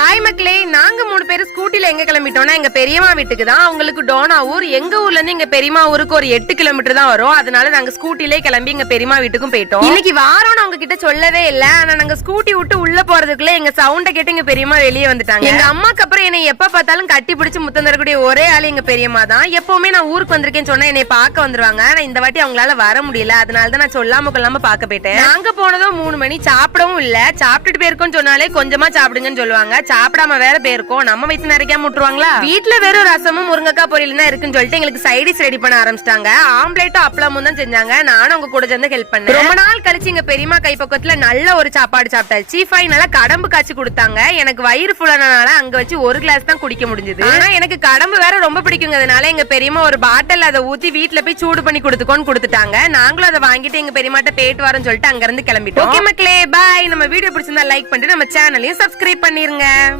Hi மக்களே, நாங்க 3 பேரும் ஸ்கூட்டில எங்க கிளம்பிட்டோம்னா எங்க பெரியம்மா வீட்டுக்கு தான். அவங்களுக்கு டோனாவூர், எங்க ஊர்ல இருந்து எங்க பெரியம்மா ஊருக்கு ஒரு 8 கிலோமீட்டர் தான் வரும். அதனால நாங்க ஸ்கூட்டிலே கிளம்பி எங்க பெரியம்மா வீட்டுக்கும் போயிட்டோம். இன்னைக்கு வாரோம்னு அவங்க கிட்ட சொல்லவே இல்ல. ஆனா நாங்க ஸ்கூட்டி விட்டு உள்ள போறதுக்குள்ள எங்க சவுண்ட கேட்டு எங்க பெரியம்மா வெளியே வந்துட்டாங்க. எங்க அம்மாக்கு அப்புறம் என்னை எப்ப பார்த்தாலும் கட்டி பிடிச்சு முத்தம் தரக்கூடிய ஒரே ஆளு எங்க பெரியம்மா தான். எப்பவுமே நான் ஊருக்கு வந்திருக்கேன்னு சொன்னா என்னை பார்க்க வந்துருவாங்க. ஆனா இந்த வாட்டி அவங்களால வர முடியல. அதனாலதான் நான் சொல்லாம கொள்ளாம பார்க்க போயிட்டேன். நாங்க போனதும் 3 மணி, சாப்பிடவும் இல்ல. சாப்பிட்டுட்டு போயிருக்கோம்னு சொன்னாலே கொஞ்சமா சாப்பிடுங்கன்னு சொல்லுவாங்க. சாப்பிடாம வேற பேருக்கும் நம்ம வயசு நிறைய முட்டுருவாங்களா. வீட்டுல வெறும் ரசமும் முருங்கக்காய் பொரியல் தான் இருக்குன்னு சொல்லிட்டு எங்களுக்கு சைடிஸ் ரெடி பண்ண ஆரம்பிச்சிட்டாங்க. ஆம்லேட்டும் அப்பளமும் தான் செஞ்சாங்க. நானும் உங்க கூட சேர்ந்து ஹெல்ப் பண்ணேன். ரொம்ப நாள் கழிச்சு எங்க பெரியமா கைப்பக்கத்துல நல்ல ஒரு சாப்பாடு சாப்பிட்டாச்சு. ஃபைனலா கடம்பு காய்ச்சி கொடுத்தாங்க. எனக்கு வயிறு ஃபுல்லானால அங்க வச்சு ஒரு கிளாஸ் தான் குடிக்க முடிஞ்சது. ஆனா எனக்கு கடம்பு வேற ரொம்ப பிடிக்குங்கிறதுனால எங்க பெரியமா ஒரு பாட்டில் அதை ஊத்தி வீட்டுல போய் சூடு பண்ணி கொடுத்துக்கோன்னு கொடுத்துட்டாங்க. நாங்களும் அதை வாங்கிட்டு எங்க பெரியமாட்ட போயிட்டு வரோம்னு சொல்லிட்டு அங்க இருந்து கிளம்பிட்டோம். ஓகே மக்களே, பாய். நம்ம வீடியோ பிடிச்சிருந்தா லைக் பண்ணிட்டு நம்ம சேனலையும் சப்ஸ்கிரைப் பண்ணிருங்க.